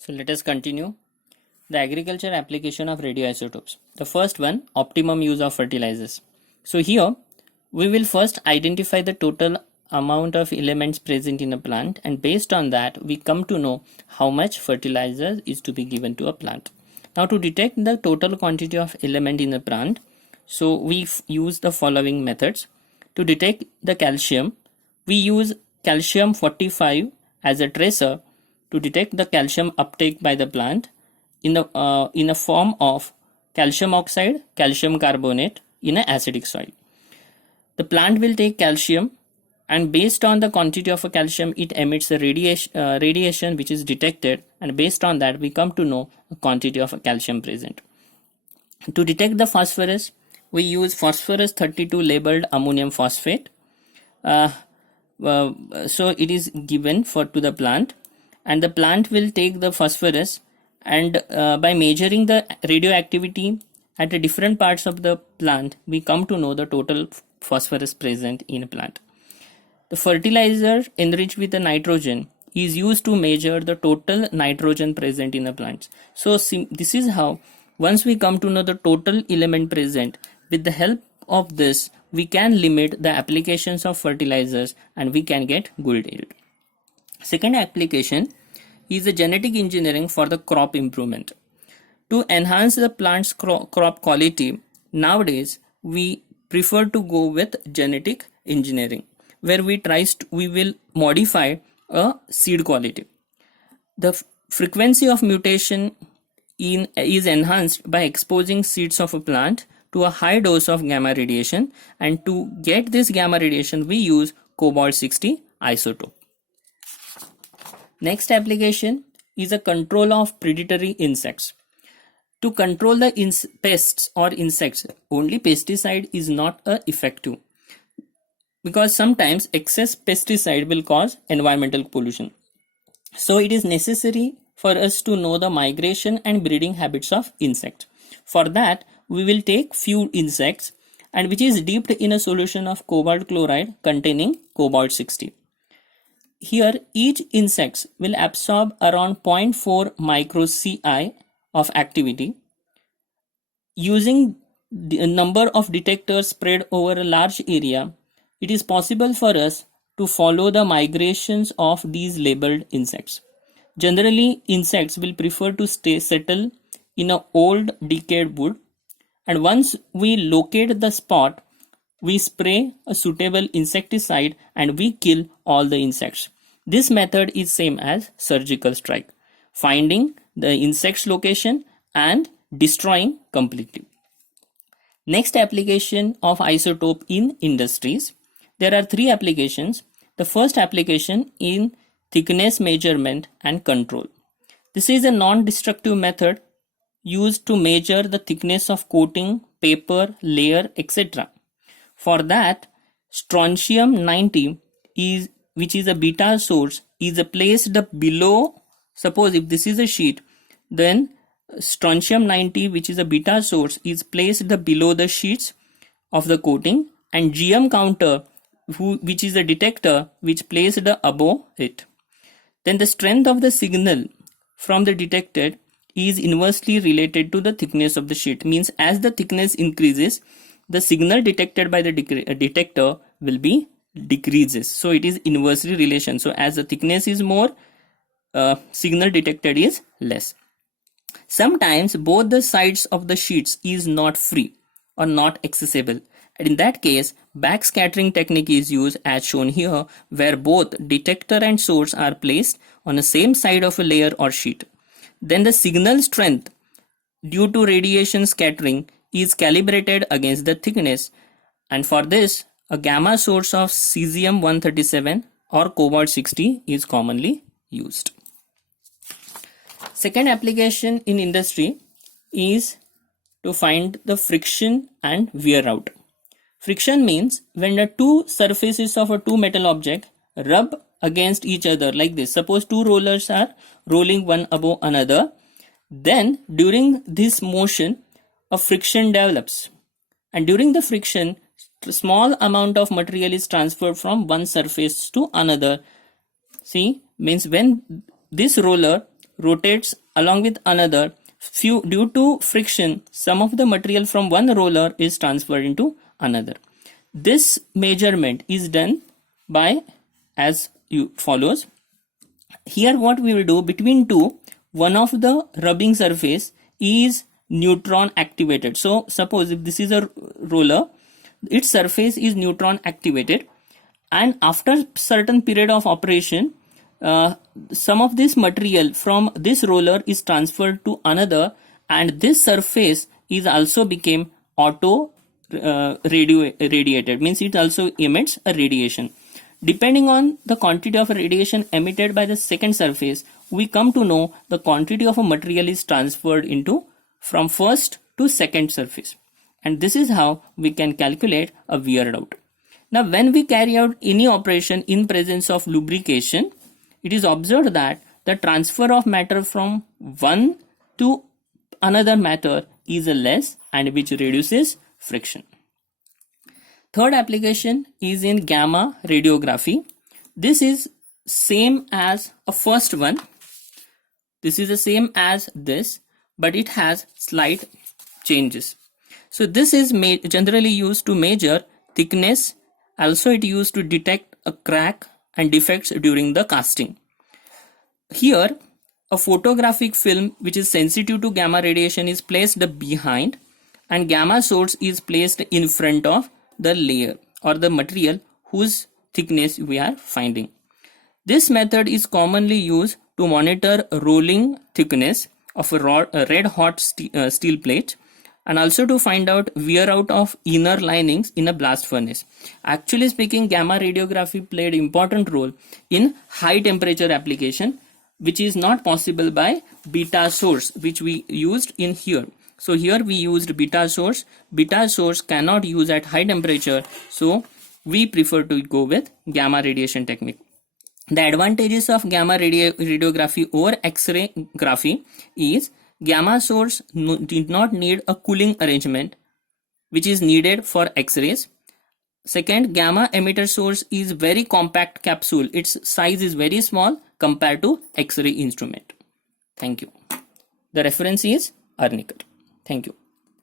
So let us continue. The agriculture application of radioisotopes. The first one, optimum use of fertilizers. So here we will first identify the total amount of elements present in a plant, and based on that we come to know how much fertilizer is to be given to a plant. Now to detect the total quantity of element in a plant, so we use the following methods. To detect the calcium, we use calcium 45 as a tracer to detect the calcium uptake by the plant in a form of calcium oxide, calcium carbonate in an acidic soil. The plant will take calcium, and based on the quantity of a calcium it emits a radiation which is detected, and based on that we come to know a quantity of a calcium present. To detect the phosphorus, we use phosphorus 32 labeled ammonium phosphate. So it is given to the plant, and the plant will take the phosphorus, and by measuring the radioactivity at the different parts of the plant we come to know the total phosphorus present in a plant. The fertilizer enriched with the nitrogen is used to measure the total nitrogen present in the plants. So this is how, once we come to know the total element present, with the help of this we can limit the applications of fertilizers and we can get good yield. Second application is the genetic engineering for the crop improvement. To enhance the plant's crop quality, nowadays we prefer to go with genetic engineering, where we will modify a seed quality. The frequency of mutation is enhanced by exposing seeds of a plant to a high dose of gamma radiation, and to get this gamma radiation we use cobalt-60 isotope. Next application is a control of predatory insects. To control the pests or insects, only pesticide is not effective, because sometimes excess pesticide will cause environmental pollution. So it is necessary for us to know the migration and breeding habits of insects. For that we will take few insects, and which is dipped in a solution of cobalt chloride containing cobalt-60. Here each insect will absorb around 0.4 micro Ci of activity. Using the number of detectors spread over a large area, it is possible for us to follow the migrations of these labeled insects. Generally, insects will prefer to settle in an old decayed wood, and once we locate the spot, we spray a suitable insecticide and we kill all the insects. This method is same as surgical strike, finding the insect's location and destroying completely. Next application of isotope in industries. There are three applications. The first application in thickness measurement and control. This is a non-destructive method used to measure the thickness of coating, paper, layer, etc. For that, strontium 90 which is a beta source is placed below. Suppose if this is a sheet, then strontium 90 which is a beta source is placed below the sheets of the coating, and GM counter which is a detector which placed above it. Then the strength of the signal from the detected is inversely related to the thickness of the sheet. Means as the thickness increases, the signal detected by the detector will be decreases. So it is inversely relation. So as the thickness is more, signal detected is less. Sometimes both the sides of the sheets is not free or not accessible, and in that case backscattering technique is used as shown here, where both detector and source are placed on the same side of a layer or sheet. Then the signal strength due to radiation scattering is calibrated against the thickness, and for this a gamma source of cesium 137 or cobalt-60 is commonly used. Second application in industry is to find the friction and wear out. Friction means when the two surfaces of a two metal object rub against each other like this. Suppose two rollers are rolling one above another, then during this motion a friction develops, and during the friction small amount of material is transferred from one surface to another. See, means when this roller rotates along with another, due to friction, some of the material from one roller is transferred into another. This measurement is done by as follows. Here what we will do, between two, one of the rubbing surface is neutron activated. So suppose if this is a roller, its surface is neutron activated, and after certain period of operation, some of this material from this roller is transferred to another, and this surface is also became auto radiated, means it also emits a radiation. Depending on the quantity of radiation emitted by the second surface, we come to know the quantity of a material is transferred into from first to second surface, and this is how we can calculate a wear out. Now when we carry out any operation in presence of lubrication, it is observed that the transfer of matter from one to another matter is less, and which reduces friction. Third application is in gamma radiography. This is same as a first one. This is the same as this, but it has slight changes. So this is generally used to measure thickness. Also it used to detect a crack and defects during the casting. Here a photographic film which is sensitive to gamma radiation is placed behind, and gamma source is placed in front of the layer or the material whose thickness we are finding. This method is commonly used to monitor rolling thickness of a red hot steel plate, and also to find out wear out of inner linings in a blast furnace. Actually speaking, gamma radiography played important role in high temperature application, which is not possible by beta source, which we used in here. So here we used beta source. Beta source cannot use at high temperature, so we prefer to go with gamma radiation technique. The advantages of gamma radiography over X-ray graphy is gamma source did not need a cooling arrangement, which is needed for X-rays. Second, gamma emitter source is very compact capsule. Its size is very small compared to X-ray instrument. Thank you. The reference is Arnikat. Thank you.